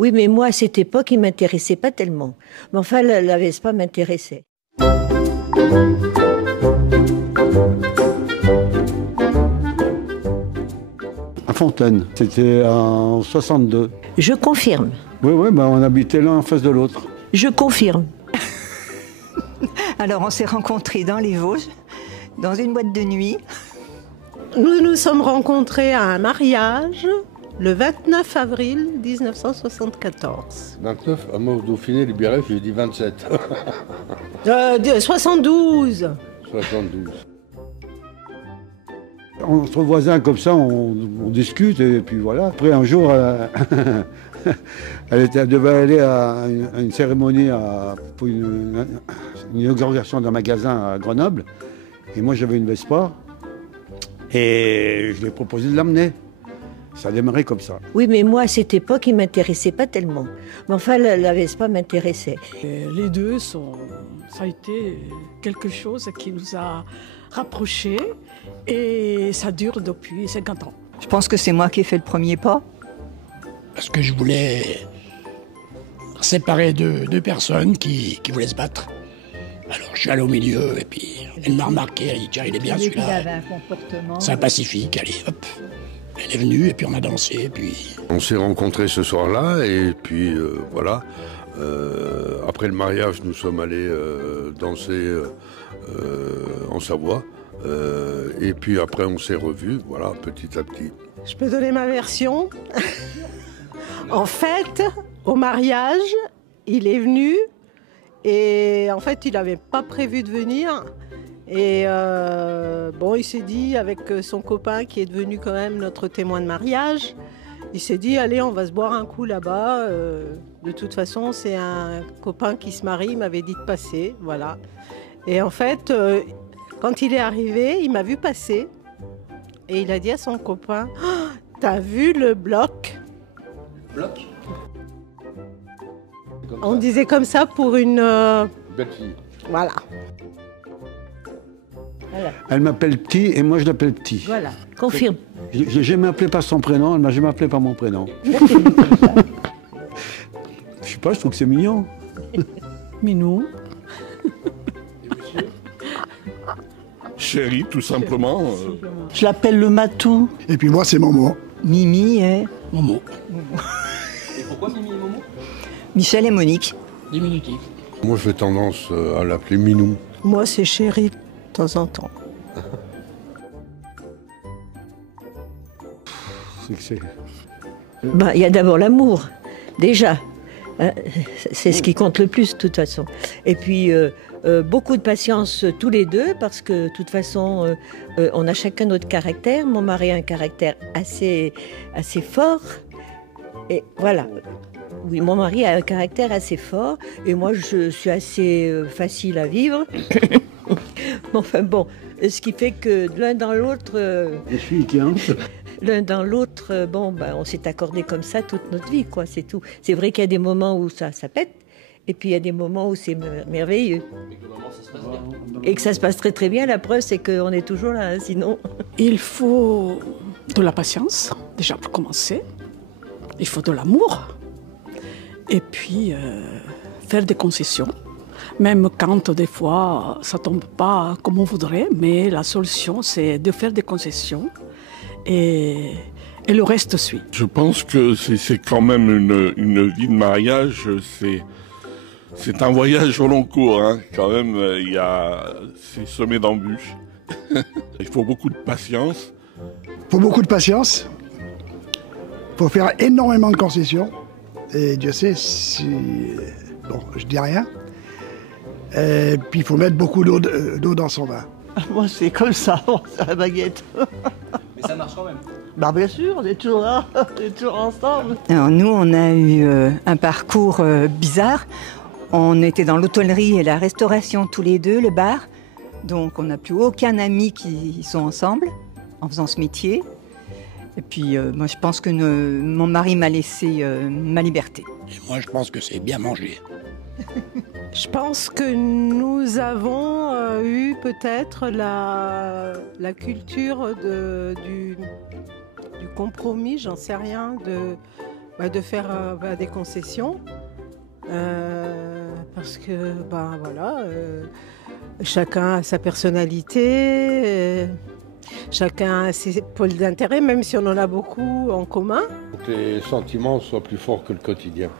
Oui, mais moi, à cette époque, il ne m'intéressait pas tellement. Mais enfin, la Vespa m'intéressait. À Fontaine, c'était en 62. Je confirme. Oui, ben on habitait l'un en face de l'autre. Je confirme. Alors on s'est rencontrés dans les Vosges, dans une boîte de nuit. Nous nous sommes rencontrés à un mariage le 29 avril 1974. 29, à moi au Dauphiné libéré, j'ai dit 27. 72. 72. Entre voisins comme ça, on discute et puis voilà. Après un jour, elle devait aller à une cérémonie pour une inauguration d'un magasin à Grenoble. Et moi j'avais une Vespa et je lui ai proposé de l'amener. Ça a démarré comme ça. Oui, mais moi, à cette époque, il ne m'intéressait pas tellement. Mais enfin, la Vespa m'intéressait. Les deux, ça a été quelque chose qui nous a rapprochés et ça dure depuis 50 ans. Je pense que c'est moi qui ai fait le premier pas. Parce que je voulais séparer deux personnes qui voulaient se battre. Alors je suis allé au milieu et puis elle m'a remarqué, elle a dit tiens il est bien celui-là. Il avait un comportement. C'est un pacifique, allez hop. Elle est venue et puis on a dansé et puis... On s'est rencontrés ce soir-là et puis voilà. Après le mariage, nous sommes allés danser en Savoie. Et puis après, on s'est revus, voilà, petit à petit. Je peux donner ma version. En fait, au mariage, il est venu et en fait, il n'avait pas prévu de venir. Et bon, il s'est dit, avec son copain qui est devenu quand même notre témoin de mariage, il s'est dit, allez, on va se boire un coup là-bas. De toute façon, c'est un copain qui se marie, il m'avait dit de passer, voilà. Et en fait, quand il est arrivé, il m'a vu passer et il a dit à son copain, oh, t'as vu le bloc ? Bloc ? On disait comme ça pour une... Belle fille. Voilà. Elle m'appelle Petit et moi je l'appelle Petit. Voilà, confirme. Je l'ai jamais appelé par son prénom, elle m'a jamais appelé par mon prénom. Je sais pas, je trouve que c'est mignon. Minou. Chérie, tout simplement. Je l'appelle le Matou. Et puis moi c'est Momo. Mimi et... Momo. Et pourquoi Mimi et Momo ? Michel et Monique. Diminutif. Moi, j'ai tendance à l'appeler Minou. Moi, c'est chéri de temps en temps. Ben, il y a d'abord l'amour, déjà. C'est ce qui compte le plus, de toute façon. Et puis, beaucoup de patience tous les deux, parce que, de toute façon, on a chacun notre caractère. Mon mari a un caractère assez fort. Et voilà. Oui, mon mari a un caractère assez fort. Et moi, je suis assez facile à vivre. Enfin bon, ce qui fait que l'un dans l'autre... Je suis tiens. L'un dans l'autre, bon, ben, on s'est accordé comme ça toute notre vie, quoi, c'est tout. C'est vrai qu'il y a des moments où ça pète, et puis il y a des moments où c'est merveilleux. Et que normalement, ça se passe bien. Et que ça se passe très très bien, la preuve, c'est qu'on est toujours là, hein, sinon... Il faut de la patience, déjà pour commencer. Il faut de l'amour. Et puis, faire des concessions. Même quand, des fois, ça ne tombe pas comme on voudrait, mais la solution, c'est de faire des concessions. Et le reste suit. Je pense que c'est quand même une vie de mariage, c'est un voyage au long cours, hein. Quand même, c'est semé d'embûches. Il faut beaucoup de patience. Il faut beaucoup de patience. Il faut faire énormément de concessions. Et Dieu sait si... Bon, je dis rien. Et puis il faut mettre beaucoup d'eau dans son vin. Moi, c'est comme ça, c'est la baguette. Mais ça marche quand même. Bah bien sûr, on est toujours là, on est toujours ensemble. Alors nous, on a eu un parcours bizarre. On était dans l'hôtellerie et la restauration tous les deux, le bar. Donc on n'a plus aucun ami qui sont ensemble en faisant ce métier. Et puis moi je pense que mon mari m'a laissé ma liberté. Et moi je pense que c'est bien manger. Je pense que nous avons eu peut-être la culture du compromis, j'en sais rien, de faire des concessions. Parce que, voilà, chacun a sa personnalité, chacun a ses pôles d'intérêt, même si on en a beaucoup en commun. Que les sentiments soient plus forts que le quotidien.